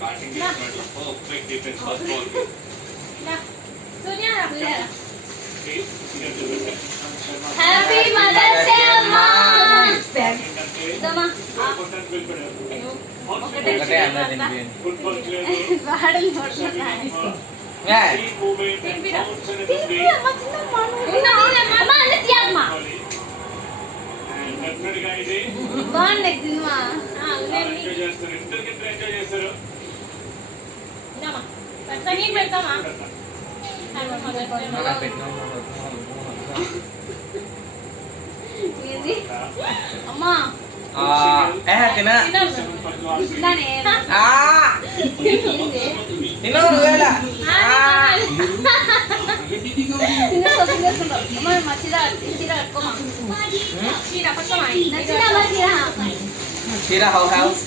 batting చేసినట్లు perfect defence first ball సూర్య రాబోయారా happy mother's day అమ్మా దమా ఒకటే ఫుట్బాల్ ప్లేయర్ వాడలు పడుతున్నాయి అమ్మా అన్న తీయమ్మా డెఫినెట్గా ఇది బాగుంది సినిమా ఎంజాయ్ చేస్తారు ఇద్దరికి ఎంజాయ్ చేస్తారు పెడతామా అమ్మా తినా ఇట్లానే తిను నువ్వేలా అమ్మ మా చీర చీర కట్టుకోమా చీర పట్టుకోమా చీర చీర హౌ హౌస్